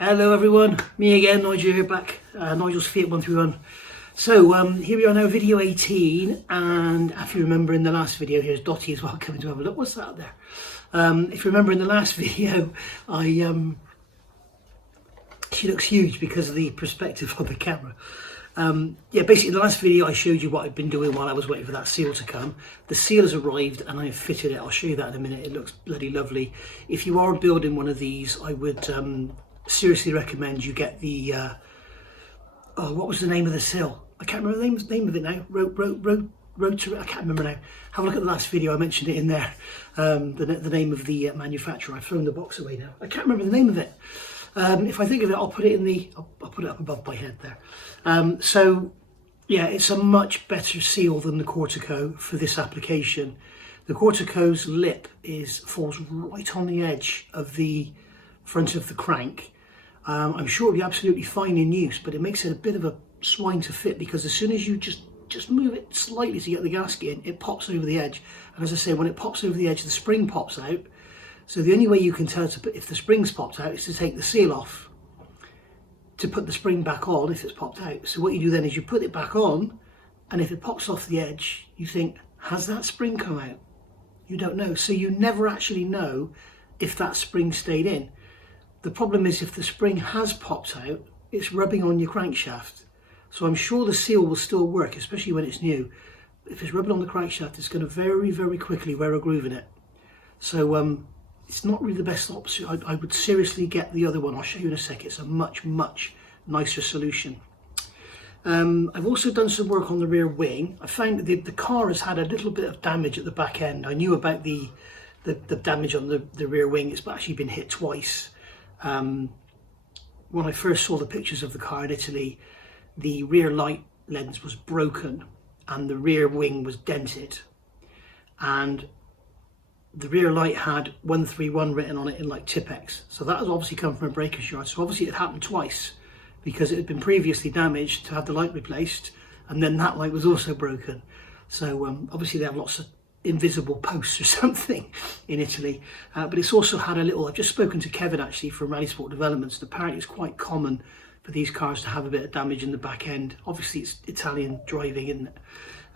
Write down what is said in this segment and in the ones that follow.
Hello everyone, me again, Nigel here, back, Nigel's Fiat 131. So here we are now, video 18, and if you remember in the last video, here's Dottie as well coming to have a look. What's that there? If you remember in the last video, she looks huge because of the perspective of the camera. Yeah, basically in the last video I showed you what I'd been doing while I was waiting for that seal to come. The seal has arrived and I've fitted it. I'll show you that in a minute. It looks bloody lovely. If you are building one of these, I would seriously recommend you get the what was the name of the sill? I can't remember the name of it now. Rotary, I can't remember now. Have a look at the last video, I mentioned it in there. The name of the manufacturer. I've thrown the box away now. I can't remember the name of it. If I think of it, I'll put it in the, I'll put it up above my head there. So yeah, it's a much better seal than the Cortico for this application. The Cortico's lip falls right on the edge of the front of the crank. I'm sure it'll be absolutely fine in use, but it makes it a bit of a swine to fit because as soon as you just move it slightly to get the gasket in, it pops over the edge. And as I say, when it pops over the edge, the spring pops out. So the only way you can tell if the spring's popped out is to take the seal off to put the spring back on if it's popped out. So what you do then is you put it back on, and if it pops off the edge, you think, has that spring come out? You don't know. So you never actually know if that spring stayed in. The problem is if the spring has popped out, it's rubbing on your crankshaft. So I'm sure the seal will still work, especially when it's new. If it's rubbing on the crankshaft, it's going to very, very quickly wear a groove in it. So it's not really the best option. I would seriously get the other one. I'll show you in a sec. It's a much, much nicer solution. I've also done some work on the rear wing. I found that the car has had a little bit of damage at the back end. I knew about the damage on the rear wing. It's actually been hit twice. When I first saw the pictures of the car in Italy, the rear light lens was broken and the rear wing was dented, and the rear light had 131 written on it in like Tipex. So that has obviously come from a breaker's yard. So obviously it happened twice because it had been previously damaged to have the light replaced, and then that light was also broken. So obviously they have lots of invisible posts or something in Italy, but it's also had a little, I've just spoken to Kevin actually from Rally Sport Developments, and apparently it's quite common for these cars to have a bit of damage in the back end. Obviously it's Italian driving,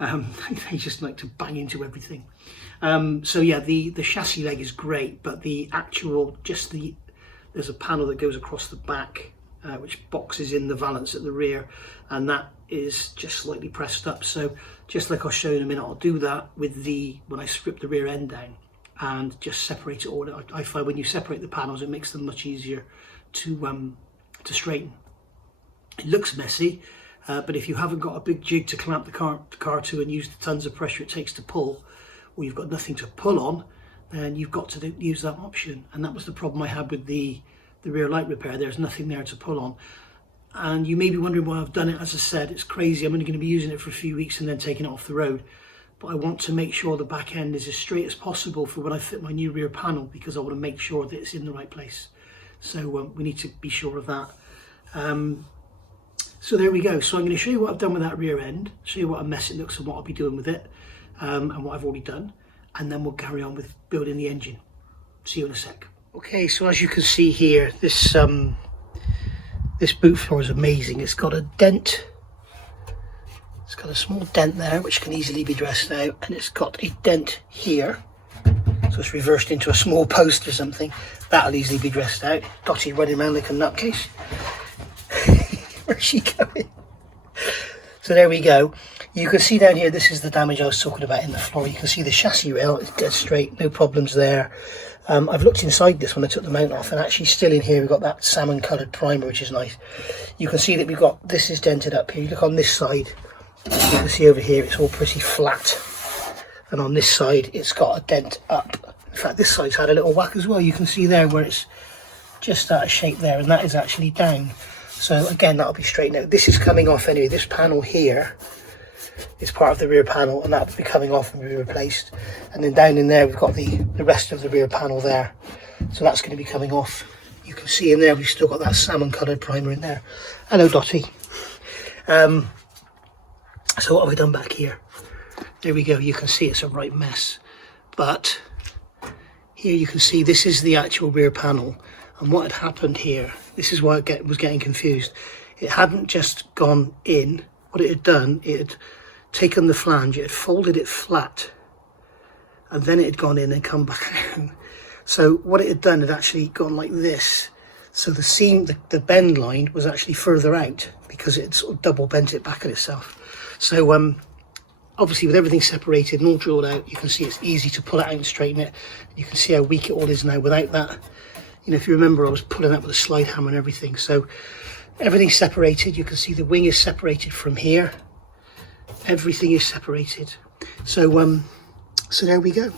and they just like to bang into everything. So yeah, the chassis leg is great, but the actual, there's a panel that goes across the back which boxes in the valance at the rear, and that is just slightly pressed up. So just like I'll show you in a minute, I'll do that with when I strip the rear end down and just separate it all. I find when you separate the panels, it makes them much easier to straighten. It looks messy, but if you haven't got a big jig to clamp the car to and use the tons of pressure it takes to pull, or you've got nothing to pull on, then you've got to use that option. And that was the problem I had with the rear light repair. There's nothing there to pull on. And you may be wondering why I've done it. As I said, it's crazy. I'm only going to be using it for a few weeks and then taking it off the road. But I want to make sure the back end is as straight as possible for when I fit my new rear panel, because I want to make sure that it's in the right place. So we need to be sure of that. So there we go. So I'm going to show you what I've done with that rear end, show you what a mess it looks and what I'll be doing with it, and what I've already done. And then we'll carry on with building the engine. See you in a sec. Okay, so as you can see here, this boot floor is amazing. It's got a dent. It's got a small dent there, which can easily be dressed out, and it's got a dent here. So it's reversed into a small post or something. That'll easily be dressed out. Dottie running around like a nutcase. Where's she going? So there we go. You can see down here, this is the damage I was talking about in the floor. You can see the chassis rail is dead straight, no problems there. I've looked inside this when I took the mount off, and actually still in here we've got that salmon coloured primer, which is nice. You can see that we've got, this is dented up here. You look on this side, you can see over here it's all pretty flat, and on this side it's got a dent up. In fact, this side's had a little whack as well. You can see there where it's just out of shape there, and that is actually down. So again, that'll be straightened out. This is coming off anyway. This panel here is part of the rear panel, and that'll be coming off and be replaced. And then down in there we've got the rest of the rear panel there, so that's going to be coming off. You can see in there we've still got that salmon coloured primer in there. Hello Dottie. So what have we done back here? There we go. You can see it's a right mess, but here you can see this is the actual rear panel, And what had happened here, this is why I was getting confused. It hadn't just gone in. What it had done, it had taken the flange, it had folded it flat, and then it had gone in and come back out. So what it had done had actually gone like this. So the seam, the bend line was actually further out because it had sort of double bent it back on itself. So obviously with everything separated and all drilled out, you can see it's easy to pull it out and straighten it. You can see how weak it all is now without that. You know, if you remember, I was pulling that with a slide hammer and everything. So everything's separated. You can see the wing is separated from here. Everything is separated. So so there we go.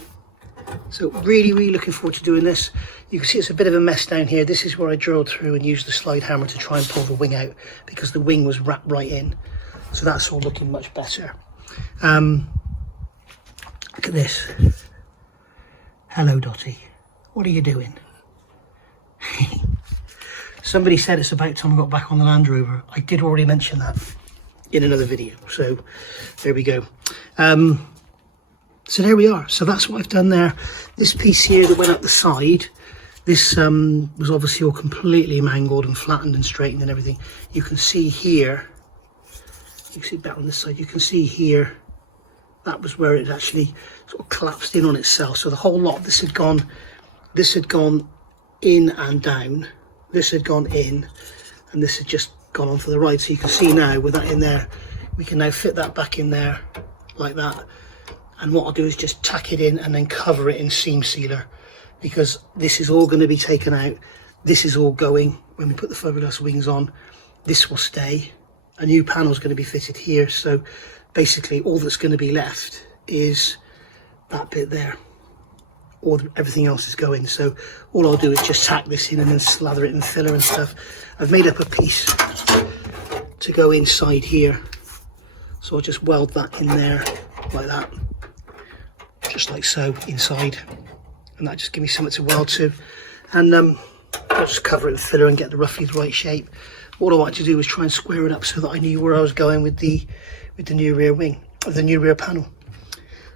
So really looking forward to doing this. You can see it's a bit of a mess down here. This is where I drilled through and used the slide hammer to try and pull the wing out because the wing was wrapped right in. So that's all looking much better. Look at this. Hello, Dottie. What are you doing? Somebody said it's about time I got back on the Land Rover. I did already mention that in another video. So there we go. So there we are. So that's what I've done there. This piece here that went up the side, this was obviously all completely mangled and flattened and straightened and everything. You can see here, you can see better on this side, you can see here, that was where it actually sort of collapsed in on itself. So the whole lot, this had gone in and down, this had gone in, and this had just gone on for the ride. So you can see now with that in there, we can now fit that back in there like that. And what I'll do is just tack it in and then cover it in seam sealer, because this is all going to be taken out. This is all going when we put the fiberglass wings on. This will stay. A new panel is going to be fitted here. So basically all that's going to be left is that bit there. Everything else is going. So all I'll do is just tack this in and then slather it in filler and stuff. I've made up a piece to go inside here. So I'll just weld that in there like that. Just like so inside, and that just gives me something to weld to. And I'll just cover it with filler and get the roughly the right shape. What I wanted to do was try and square it up so that I knew where I was going with the new rear wing, of the new rear panel.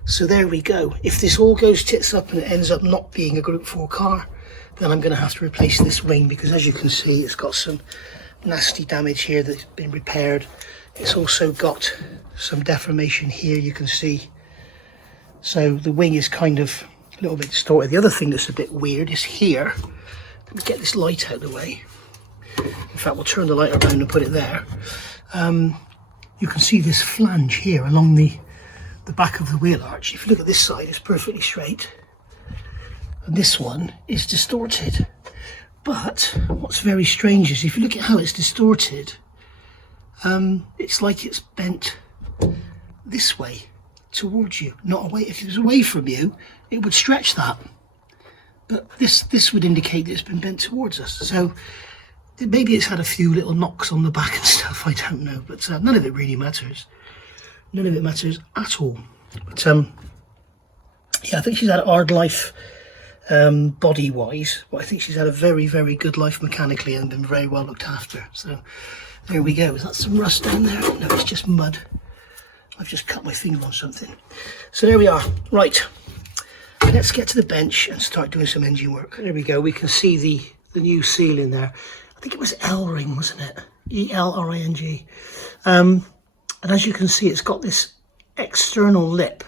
So there we go. If this all goes tits up and it ends up not being a Group 4 car, then I'm going to have to replace this wing, because as you can see, it's got some nasty damage here that's been repaired. It's also got some deformation here, you can see. So the wing is kind of a little bit distorted. The other thing that's a bit weird is here. Let me get this light out of the way. In fact, we'll turn the light around and put it there. You can see this flange here along the back of the wheel arch. If you look at this side, it's perfectly straight. And this one is distorted. But what's very strange is if you look at how it's distorted, it's like it's bent this way towards you, not away. If it was away from you, it would stretch that, but this would indicate that it's been bent towards us. So maybe it's had a few little knocks on the back and stuff, I don't know, but none of it really matters. None of it matters at all. But yeah, I think she's had a hard life body wise, but I think she's had a very good life mechanically and been very well looked after. So there we go. Is that some rust down there? No, it's just mud. I've just cut my finger on something. So there we are. Right, let's get to the bench and start doing some engine work. There we go. We can see the new seal in there. I think it was L-ring, wasn't it? E-L-R-I-N-G. And as you can see, it's got this external lip,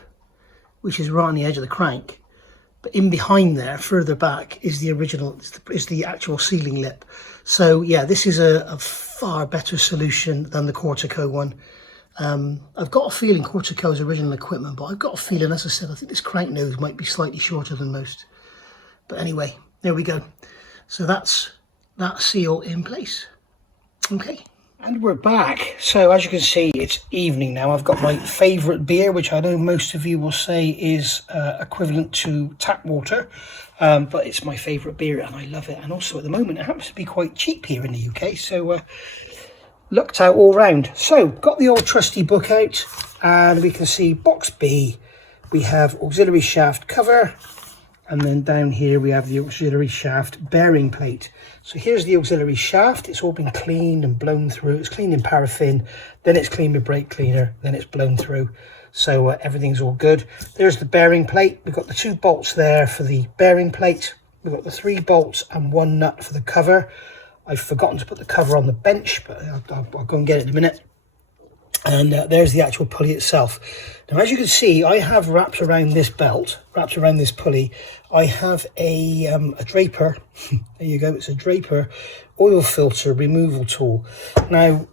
which is right on the edge of the crank. But in behind there, further back, is the original, is the actual sealing lip. So yeah, this is a far better solution than the Cortico one. I've got a feeling Cortico's original equipment, but I've got a feeling, as I said, I think this crank nose might be slightly shorter than most. But anyway, there we go. So that's that seal in place. Okay, and we're back. So as you can see, it's evening now. I've got my favourite beer, which I know most of you will say is equivalent to tap water, but it's my favourite beer and I love it. And also at the moment, it happens to be quite cheap here in the UK. So looked out all round. So got the old trusty book out, and we can see box B, we have auxiliary shaft cover, and then down here we have the auxiliary shaft bearing plate. So here's the auxiliary shaft. It's all been cleaned and blown through. It's cleaned in paraffin, then it's cleaned with brake cleaner, then it's blown through. So everything's all good. There's the bearing plate. We've got the 2 bolts there for the bearing plate. We've got the 3 bolts and 1 nut for the cover. I've forgotten to put the cover on the bench, but I'll go and get it in a minute. And there's the actual pulley itself. Now, as you can see, I have wrapped around this belt, wrapped around this pulley, I have a Draper. There you go, it's a Draper oil filter removal tool. Now,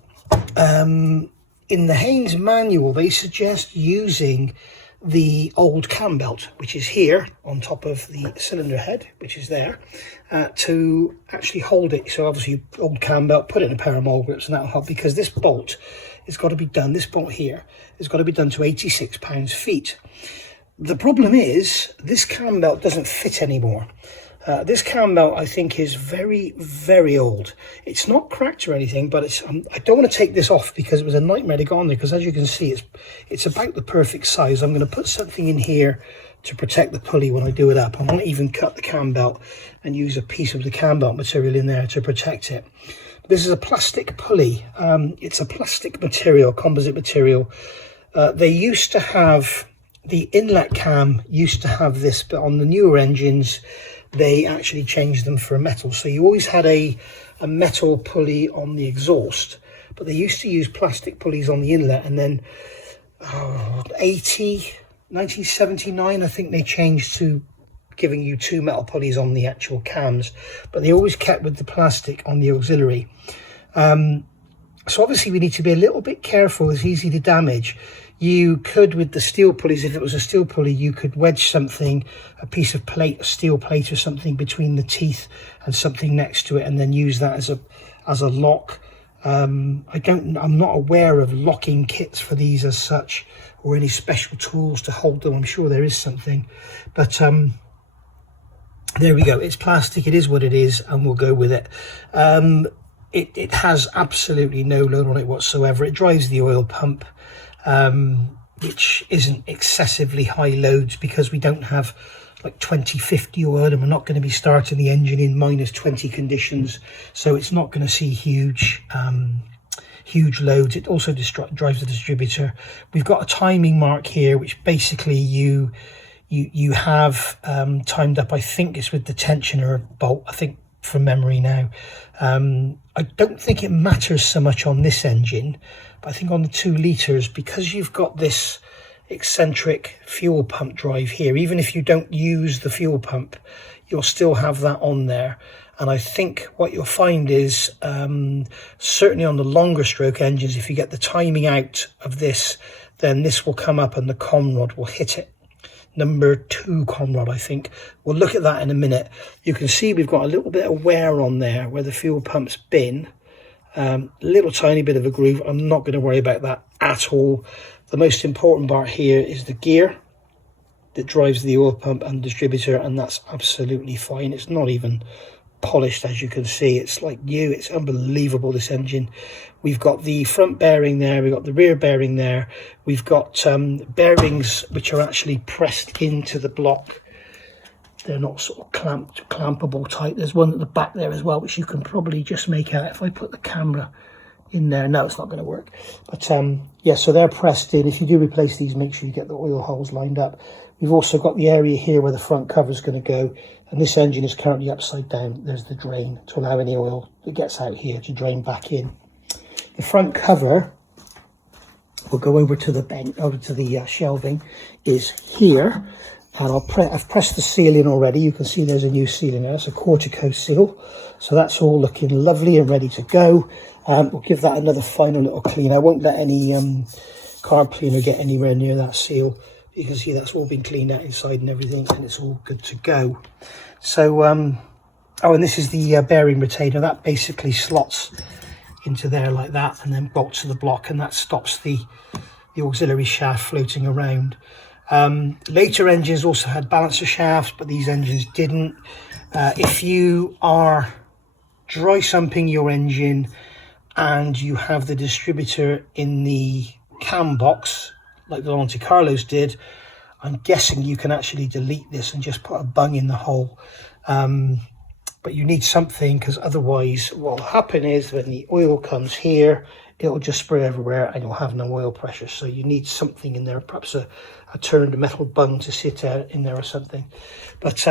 in the Haynes manual, they suggest using the old cam belt, which is here on top of the cylinder head, which is there, to actually hold it. So obviously, old cam belt, put it in a pair of mole grips, and that'll help, because this bolt has got to be done, this bolt here has got to be done to 86 pounds-feet. The problem is this cam belt doesn't fit anymore. This cam belt, I think, is very, very old. It's not cracked or anything, but it's. I don't want to take this off because it was a nightmare to go on there, because as you can see, it's about the perfect size. I'm going to put something in here to protect the pulley when I do it up. I want to even cut the cam belt and use a piece of the cam belt material in there to protect it. This is a plastic pulley. It's a plastic material, composite material. They used to have, the inlet cam used to have this, but on the newer engines, they actually changed them for a metal. So you always had a metal pulley on the exhaust, but they used to use plastic pulleys on the inlet. And then 1979, I think they changed to giving you 2 metal pulleys on the actual cams, but they always kept with the plastic on the auxiliary. So obviously we need to be a little bit careful. It's easy to damage. You could, with the steel pulleys, if it was a steel pulley, you could wedge something, a piece of plate, a steel plate or something, between the teeth and something next to it, and then use that as a lock. I'm not aware of locking kits for these as such, or any special tools to hold them. I'm sure there is something, but there we go. It's plastic, it is what it is, and we'll go with it. It has absolutely no load on it whatsoever. It drives the oil pump, which isn't excessively high loads, because we don't have like 2050 oil, and we're not going to be starting the engine in -20 conditions, so it's not going to see huge loads. It also drives the distributor. We've got a timing mark here, which basically you have timed up. I think it's with the tensioner bolt, I think, from memory now. I don't think it matters so much on this engine, but I think on the 2 litres, because you've got this eccentric fuel pump drive here, even if you don't use the fuel pump, you'll still have that on there. And I think what you'll find is, certainly on the longer stroke engines, if you get the timing out of this, then this will come up and the com rod will hit it. Number 2 com rod, I think. We'll look at that in a minute. You can see we've got a little bit of wear on there where the fuel pump's been. Little tiny bit of a groove. I'm not going to worry about that at all. The most important part here is the gear that drives the oil pump and distributor, and that's absolutely fine. It's not even polished, as you can see. It's like new. It's unbelievable, this engine. We've got the front bearing there, we've got the rear bearing there, we've got bearings which are actually pressed into the block. They're not sort of clampable type. There's one at the back there as well, which you can probably just make out if I put the camera in there. No, it's not going to work, but yeah, so they're pressed in. If you do replace these, make sure you get the oil holes lined up. We've also got the area here where the front cover is going to go, and this engine is currently upside down. There's the drain to allow any oil that gets out here to drain back in. The front cover, we'll go over to the bench, over to the shelving, is here, and I've pressed the seal in already. You can see there's a new seal in there. It's a Cortico seal, so that's all looking lovely and ready to go. We'll give that another final little clean. I won't let any carb cleaner get anywhere near that seal. You can see that's all been cleaned out inside and everything, and it's all good to go. So, oh, and this is the bearing retainer. That basically slots into there like that, and then bolts to the block, and that stops the auxiliary shaft floating around. Later engines also had balancer shafts, but these engines didn't. If you are dry sumping your engine and you have the distributor in the cam box, like the Monte Carlos did, I'm guessing you can actually delete this and just put a bung in the hole. But you need something, because otherwise what will happen is when the oil comes here, it'll just spray everywhere and you'll have no oil pressure. So you need something in there, perhaps a turned metal bung to sit in there or something. But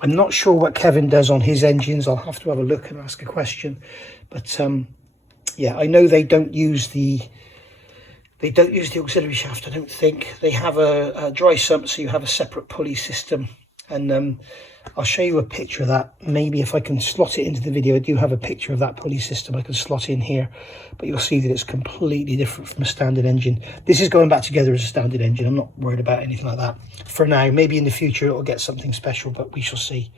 I'm not sure what Kevin does on his engines. I'll have to have a look and ask a question. But yeah, I know they don't use the auxiliary shaft, I don't think. They have a dry sump, so you have a separate pulley system. And I'll show you a picture of that. Maybe if I can slot it into the video, I do have a picture of that pulley system I can slot in here. But you'll see that it's completely different from a standard engine. This is going back together as a standard engine. I'm not worried about anything like that for now. Maybe in the future it'll get something special, but we shall see.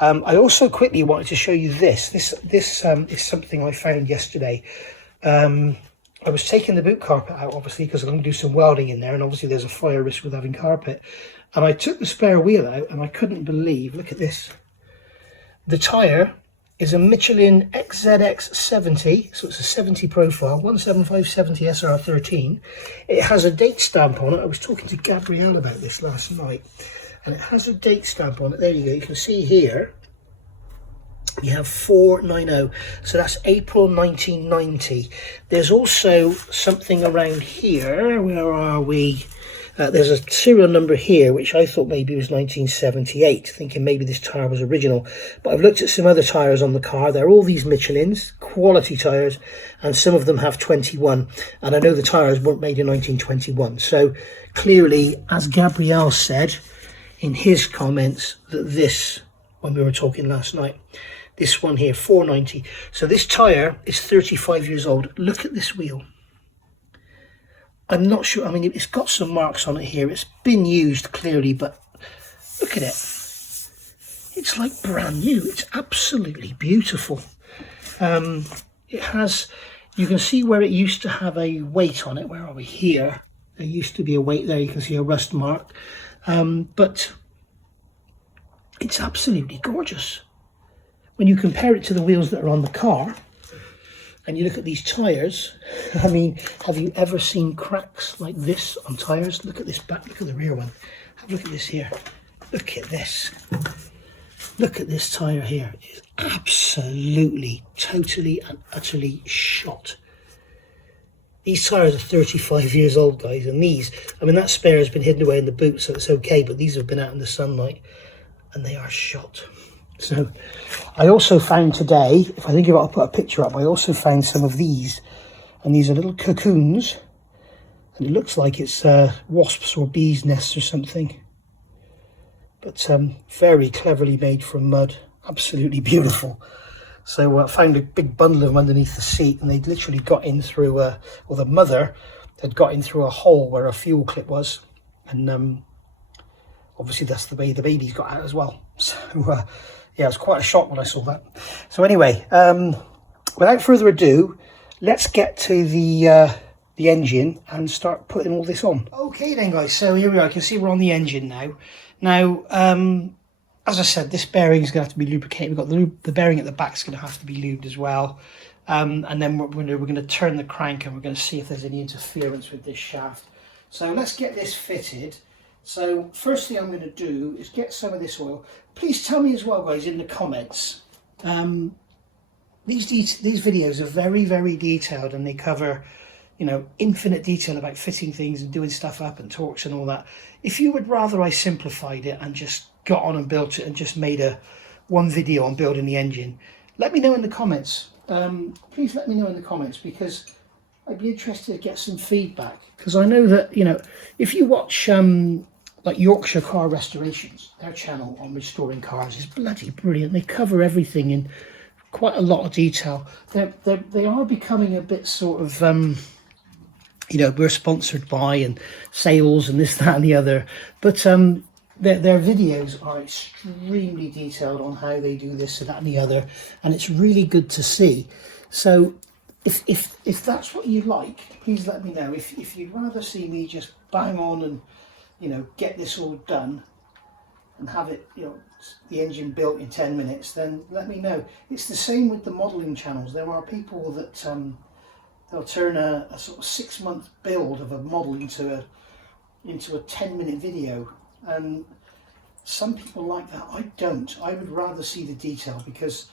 I also quickly wanted to show you this. This is something I found yesterday. I was taking the boot carpet out, obviously, because I'm going to do some welding in there, and obviously there's a fire risk with having carpet. And I took the spare wheel out, and I couldn't believe, look at this. The tyre is a Michelin XZX 70, so it's a 70 profile, 175/70 SR13. It has a date stamp on it. I was talking to Gabrielle about this last night, and it has a date stamp on it. There you go, you can see here. You have 490, so that's April 1990. There's also something around here. Where are we? There's a serial number here, which I thought maybe was 1978, thinking maybe this tyre was original. But I've looked at some other tyres on the car. They're all these Michelins, quality tyres, and some of them have 21. And I know the tyres weren't made in 1921. So clearly, as Gabrielle said in his comments, that this, when we were talking last night, this one here, 490. So this tyre is 35 years old. Look at this wheel. I'm not sure, I mean, it's got some marks on it here. It's been used clearly, but look at it. It's like brand new. It's absolutely beautiful. It has, you can see where it used to have a weight on it. Where are we? Here. There used to be a weight there. You can see a rust mark. But it's absolutely gorgeous. When you compare it to the wheels that are on the car, and you look at these tyres, I mean, have you ever seen cracks like this on tyres? Look at this back, look at the rear one. Have a look at this here. Look at this. Look at this tyre here. It's absolutely, totally and utterly shot. These tyres are 35 years old, guys, and these, I mean, that spare has been hidden away in the boot, so it's okay, but these have been out in the sunlight, and they are shot. So I also found today, if I think about, I'll put a picture up, I also found some of these, and these are little cocoons, and it looks like it's wasps or bees' nests or something, but very cleverly made from mud, absolutely beautiful. So I found a big bundle of them underneath the seat, and they'd literally got in through, or the mother had got in through a hole where a fuel clip was, and obviously that's the way the babies got out as well. So yeah, it was quite a shock when I saw that. So anyway, without further ado, let's get to the engine and start putting all this on. Okay then, guys, so here we are. You can see we're on the engine now. Now, as I said, this bearing is going to have to be lubricated. We've got the bearing at the back is going to have to be lubed as well. And then we're going to turn the crank, and we're going to see if there's any interference with this shaft. So let's get this fitted. So first thing I'm going to do is get some of this oil. Please tell me as well, guys, in the comments. These videos are very, very detailed, and they cover, you know, infinite detail about fitting things and doing stuff up and torques and all that. If you would rather I simplified it and just got on and built it and just made one video on building the engine, let me know in the comments. Please let me know in the comments, because I'd be interested to get some feedback, because I know that, you know, if you watch like Yorkshire Car Restorations, their channel on restoring cars is bloody brilliant. They cover everything in quite a lot of detail. They are becoming a bit sort of, you know, we're sponsored by and sales and this, that and the other, but their videos are extremely detailed on how they do this and that and the other, and it's really good to see. So if that's what you like, please let me know. If you'd rather see me just bang on and, you know, get this all done and have it, you know, the engine built in 10 minutes, then let me know. It's the same with the modelling channels. There are people that they'll turn a sort of 6-month build of a model into a 10-minute video, and some people like that. I don't. I would rather see the detail, because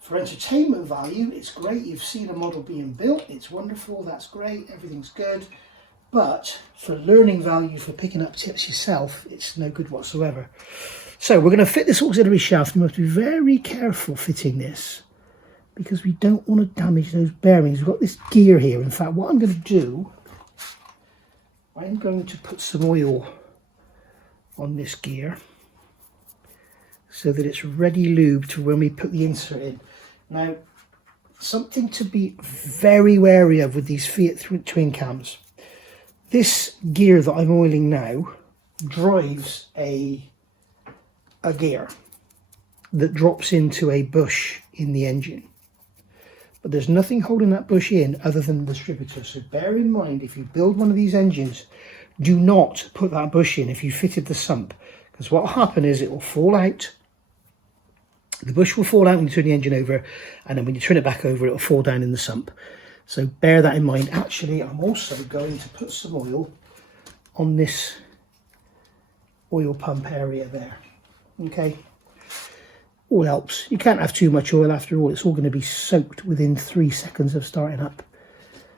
for entertainment value, it's great. You've seen a model being built, it's wonderful, that's great, everything's good. But for learning value, for picking up tips yourself, it's no good whatsoever. So we're going to fit this auxiliary shaft. We have to be very careful fitting this because we don't want to damage those bearings. We've got this gear here. In fact, what I'm going to do, I'm going to put some oil on this gear so that it's ready lubed for when we put the insert in. Now, something to be very wary of with these Fiat twin cams. This gear that I'm oiling now drives a gear that drops into a bush in the engine. But there's nothing holding that bush in other than the distributor. So bear in mind, if you build one of these engines, do not put that bush in if you fitted the sump. Because what will happen is it will fall out. The bush will fall out when you turn the engine over, and then when you turn it back over, it will fall down in the sump. So bear that in mind. Actually, I'm also going to put some oil on this oil pump area there. Okay, all helps. You can't have too much oil after all. It's all going to be soaked within 3 seconds of starting up.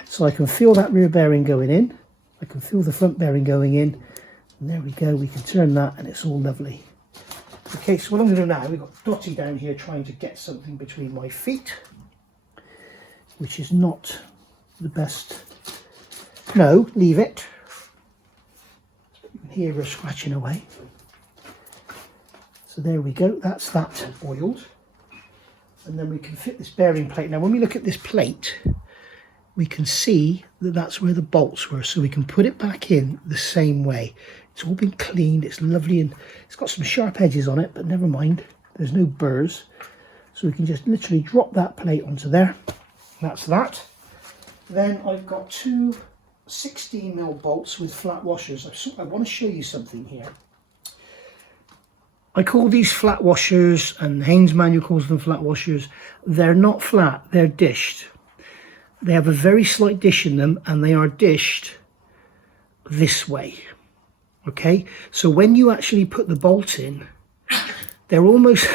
So I can feel that rear bearing going in. I can feel the front bearing going in. And there we go. We can turn that and it's all lovely. Okay, so what I'm going to do now, we've got Dotty down here trying to get something between my feet, which is not the best. No, leave it. You can hear her scratching away. So there we go, that's that oiled. And then we can fit this bearing plate. Now when we look at this plate, we can see that that's where the bolts were. So we can put it back in the same way. It's all been cleaned, it's lovely, and it's got some sharp edges on it, but never mind, there's no burrs. So we can just literally drop that plate onto there. That's that. Then I've got two 16mm bolts with flat washers. I want to show you something here. I call these flat washers, and Haynes manual calls them flat washers. They're not flat, they're dished. They have a very slight dish in them, and they are dished this way. Okay, so when you actually put the bolt in, they're almost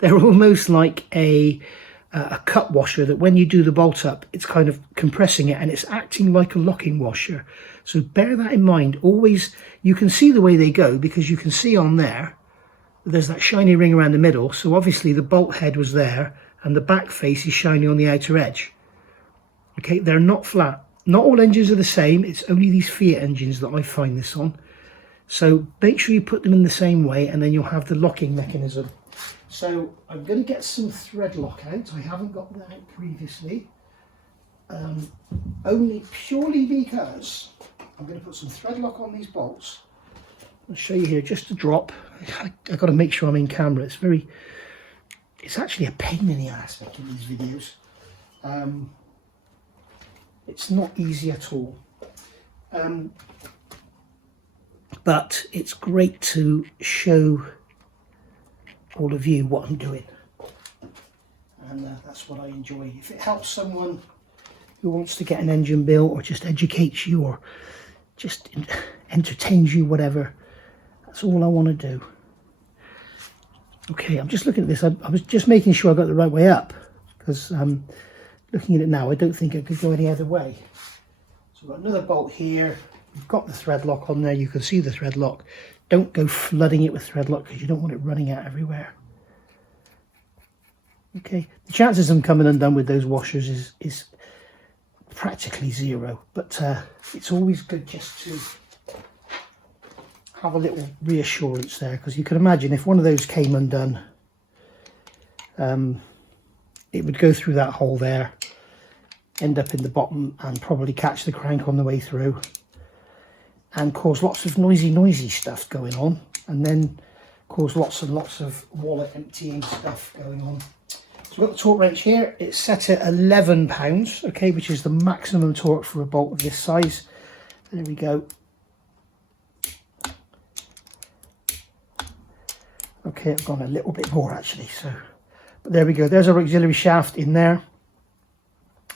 they're almost like a cut washer, that when you do the bolt up, it's kind of compressing it and it's acting like a locking washer. So bear that in mind. Always, you can see the way they go because you can see on there's that shiny ring around the middle. So obviously the bolt head was there and the back face is shiny on the outer edge. Okay, they're not flat. Not all engines are the same. It's only these Fiat engines that I find this on. So make sure you put them in the same way, and then you'll have the locking mechanism. So I'm going to get some thread lock out. I haven't got that out previously. Only purely because I'm going to put some thread lock on these bolts. I'll show you here, just a drop. I've got to make sure I'm in camera. It's actually a pain in the ass making these videos. It's not easy at all. But it's great to show all of you what I'm doing. And that's what I enjoy. If it helps someone who wants to get an engine built, or just educates you, or just entertains you, whatever, that's all I want to do. Okay, I'm just looking at this. I was just making sure I got the right way up, because looking at it now, I don't think it could go any other way. So we've got another bolt here. We've got the thread lock on there. You can see the thread lock. Don't go flooding it with thread lock because you don't want it running out everywhere. Okay, the chances of them coming undone with those washers is practically zero, but it's always good just to have a little reassurance there, because you can imagine if one of those came undone, it would go through that hole there, end up in the bottom and probably catch the crank on the way through and cause lots of noisy stuff going on, and then cause lots and lots of wallet emptying stuff going on. So we've got the torque wrench here. It's set at 11 pounds, okay, which is the maximum torque for a bolt of this size. There we go. Okay, I've gone a little bit more actually, so, but there we go. There's our auxiliary shaft in there.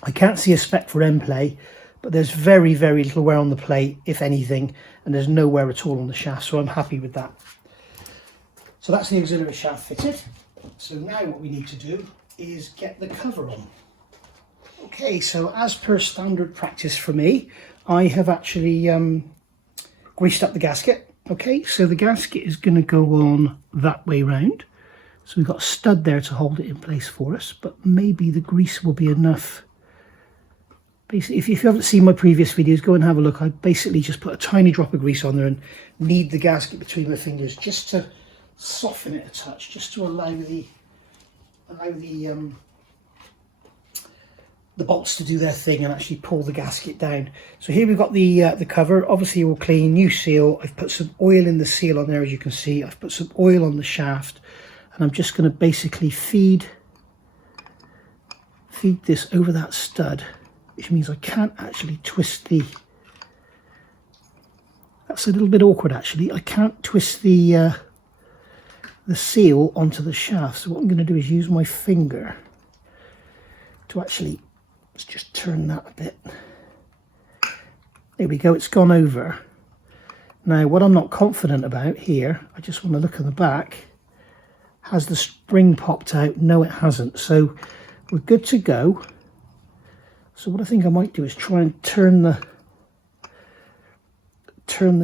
I can't see a spec for end play, but there's very, very little wear on the plate, if anything, and there's no wear at all on the shaft, so I'm happy with that. So that's the auxiliary shaft fitted. So now what we need to do is get the cover on. Okay, so as per standard practice for me, I have actually greased up the gasket. Okay, so the gasket is going to go on that way round. So we've got a stud there to hold it in place for us, but maybe the grease will be enough. Basically, if you haven't seen my previous videos, go and have a look. I basically just put a tiny drop of grease on there and knead the gasket between my fingers just to soften it a touch, just to allow the bolts to do their thing and actually pull the gasket down. So here we've got the cover, obviously all clean, new seal. I've put some oil in the seal on there, as you can see. I've put some oil on the shaft, and I'm just going to basically feed this over that stud, which means I can't actually twist the... That's a little bit awkward actually. I can't twist the seal onto the shaft. So what I'm going to do is use my finger to actually... Let's just turn that a bit. There we go, it's gone over. Now what I'm not confident about here, I just want to look at the back. Has the spring popped out? No, it hasn't. So we're good to go. So what I think I might do is try and turn the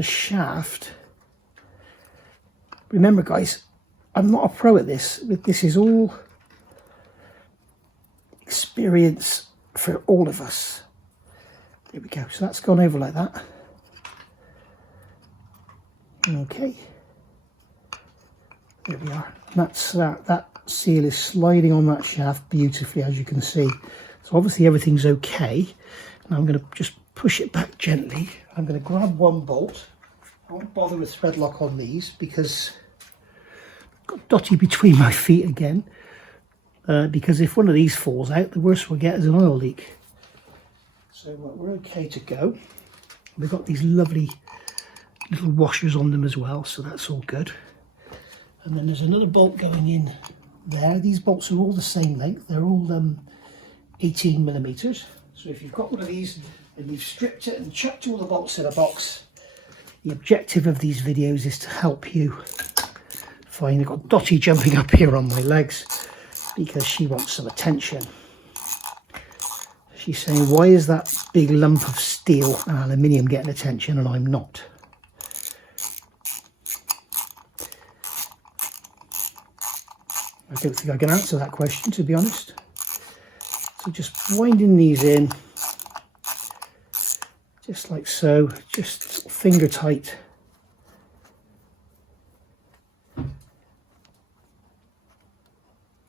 shaft. Remember guys, I'm not a pro at this. This is all experience for all of us. There we go. So that's gone over like that. Okay. There we are. That's that seal is sliding on that shaft beautifully, as you can see. So obviously everything's okay. Now I'm going to just push it back gently. I'm going to grab one bolt. I won't bother with thread lock on these because I've got Dotty between my feet again. Because if one of these falls out, the worst we'll get is an oil leak. So we're okay to go. We've got these lovely little washers on them as well, so that's all good. And then there's another bolt going in there. These bolts are all the same length. They're all 18 millimeters. So if you've got one of these and you've stripped it and chucked all the bolts in a box, the objective of these videos is to help you find... I've got Dotty jumping up here on my legs because she wants some attention. She's saying, why is that big lump of steel and aluminium getting attention and I'm not? I don't think I can answer that question, to be honest. So just winding these in, just like so, just finger tight.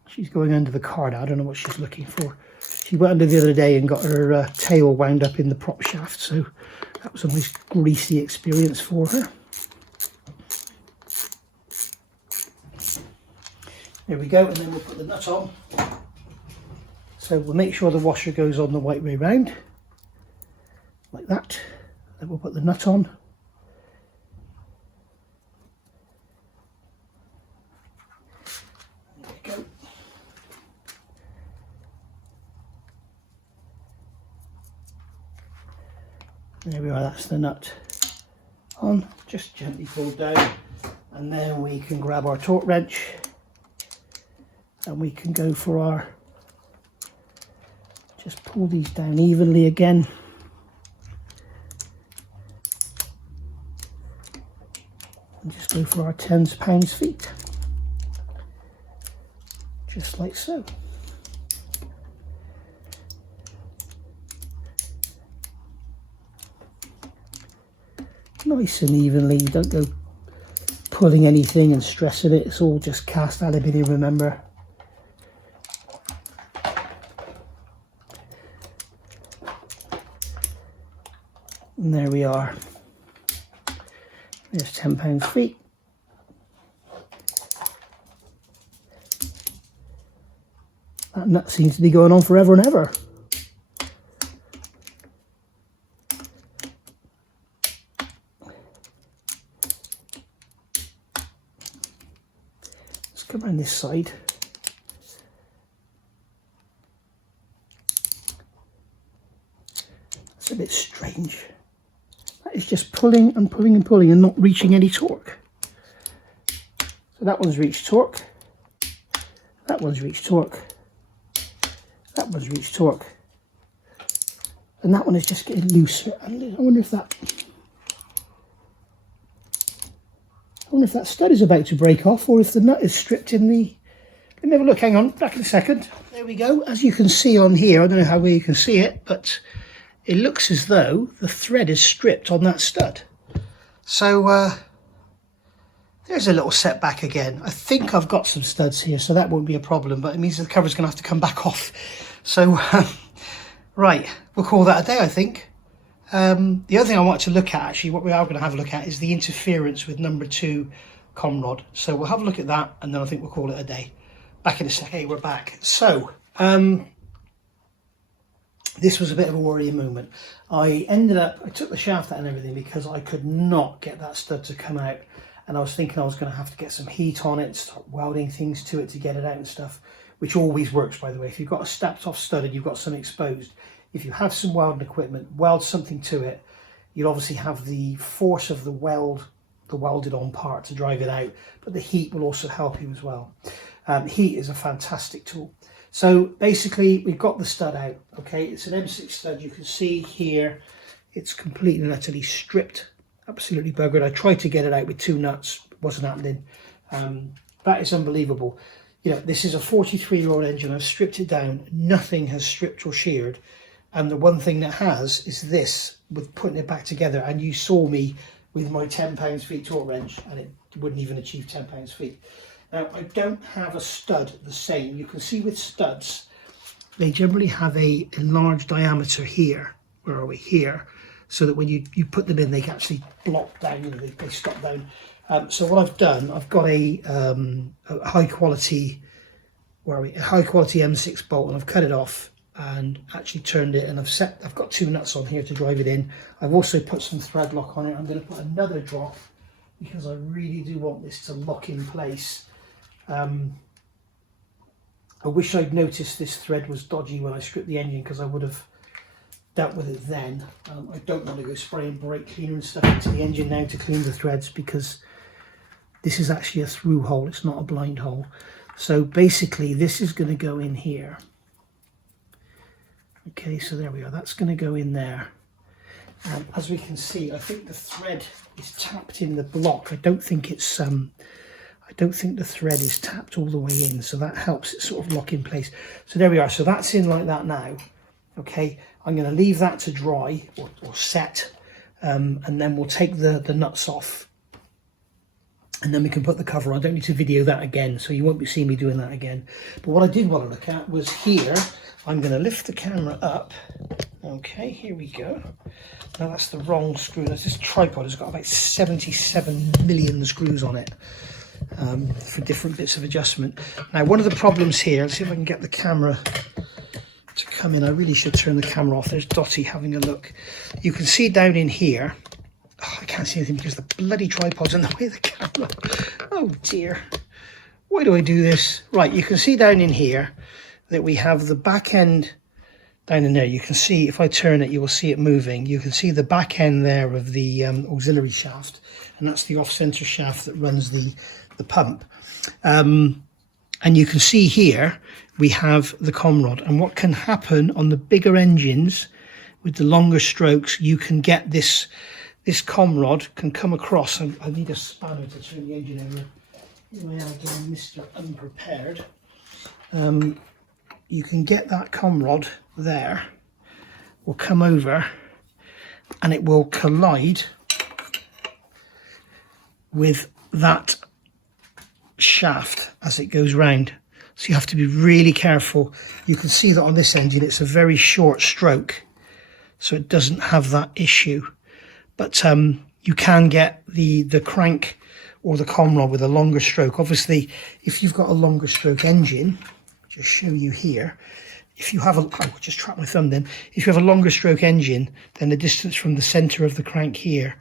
She's going under the car now. I don't know what she's looking for. She went under the other day and got her tail wound up in the prop shaft, so that was a nice greasy experience for her. There we go, and then we'll put the nut on. So we'll make sure the washer goes on the right way round, like that. Then we'll put the nut on. There we go. There we are, that's the nut on, just gently pulled down, and then we can grab our torque wrench and we can go for our, just pull these down evenly again. And just go for our 10 pounds feet, just like so. Nice and evenly, don't go pulling anything and stressing it, it's all just cast aluminium, remember. And there we are, there's 10 pounds feet. That nut seems to be going on forever and ever. Come around this side. It's a bit strange. That is just pulling and pulling and pulling and not reaching any torque. So that one's reached torque. That one's reached torque. That one's reached torque. And that one is just getting looser. I wonder if that... wonder if that stud is about to break off or if the nut is stripped in the... Let me have a look, hang on, back in a second. There we go. As you can see on here, I don't know how well you can see it, but it looks as though the thread is stripped on that stud. So there's a little setback again. I think I've got some studs here, so that won't be a problem, but it means the cover's going to have to come back off. So, right, we'll call that a day, I think. The other thing I want to look at, actually, what we are going to have a look at is the interference with number 2 com rod. So we'll have a look at that, and then I think we'll call it a day. Back in a sec. Hey, we're back. So, this was a bit of a worrying moment. I took the shaft out and everything because I could not get that stud to come out. And I was thinking I was going to have to get some heat on it, start welding things to it to get it out and stuff, which always works, by the way. If you've got a snapped off stud and you've got some exposed, if you have some welding equipment, weld something to it, you'll obviously have the force of the welded on part to drive it out, but the heat will also help you as well. Heat is a fantastic tool. So basically we've got the stud out, okay? It's an M6 stud. You can see here it's completely and utterly stripped, absolutely buggered. I tried to get it out with 2 nuts, wasn't happening. That is unbelievable. You know, this is a 43-year-old engine. I've stripped it down. Nothing has stripped or sheared. And the one thing that has is this, with putting it back together. And you saw me with my 10 pounds-feet torque wrench, and it wouldn't even achieve 10 pounds-feet. Now, I don't have a stud the same. You can see with studs, they generally have a large diameter here. Where are we? Here. So that when you put them in, they can actually block down, you know, they stop down. So what I've done, I've got a high quality, where are we? A high quality M6 bolt, and I've cut it off and actually turned it, and I've got 2 nuts on here to drive it in. I've also put some thread lock on it. I'm going to put another drop because I really do want this to lock in place. I wish I'd noticed this thread was dodgy when I stripped the engine, because I would have dealt with it then. I don't want to go spraying brake cleaner and stuff into the engine now to clean the threads, because this is actually a through hole, it's not a blind hole. So basically this is going to go in here. Okay, so there we are, that's going to go in there. As we can see, I think the thread is tapped in the block. I don't think the thread is tapped all the way in, so that helps it sort of lock in place. So there we are, so that's in like that now. Okay, I'm going to leave that to dry or set, and then we'll take the nuts off, and then we can put the cover on. I don't need to video that again, so you won't be seeing me doing that again. But what I did want to look at was here. I'm going to lift the camera up. Okay, here we go. Now that's the wrong screw. This tripod has got about 77 million screws on it, for different bits of adjustment. Now one of the problems here, let's see if I can get the camera to come in. I really should turn the camera off. There's Dottie having a look. You can see down in here, oh, I can't see anything because the bloody tripod's in the way of the camera. Oh dear, why do I do this? Right, you can see down in here that we have the back end down in there. You can see, if I turn it, you will see it moving. You can see the back end there of the auxiliary shaft, and that's the off-center shaft that runs the pump. And you can see here we have the com rod, and what can happen on the bigger engines with the longer strokes, you can get this com rod can come across. I need a spanner to turn the engine over. Here I am again, Mr. Unprepared. You can get that com rod there, will come over, and it will collide with that shaft as it goes round. So you have to be really careful. You can see that on this engine it's a very short stroke, so it doesn't have that issue. But you can get the crank or the com rod with a longer stroke. Obviously, if you've got a longer stroke engine, I'll just show you here. If you have I'll just trap my thumb then. If you have a longer stroke engine, then the distance from the center of the crank here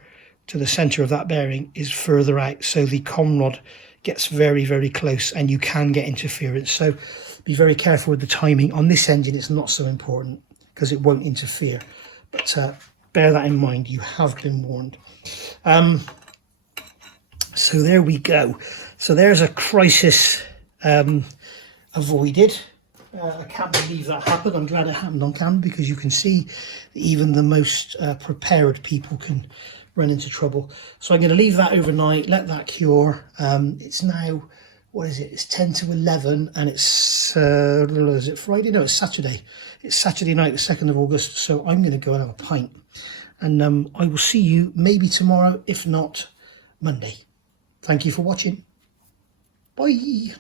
to the center of that bearing is further out. So the com rod gets very, very close, and you can get interference. So be very careful with the timing. On this engine, it's not so important because it won't interfere. But bear that in mind, you have been warned. So there we go. So there's a crisis avoided. I can't believe that happened. I'm glad it happened on camera, because you can see that even the most prepared people can run into trouble. So I'm going to leave that overnight, let that cure. It's now, what is it? It's 10 to 11 and it's, is it Friday? No, it's Saturday. It's Saturday night, the 2nd of August. So I'm going to go and have a pint. And I will see you maybe tomorrow, if not Monday. Thank you for watching. Bye.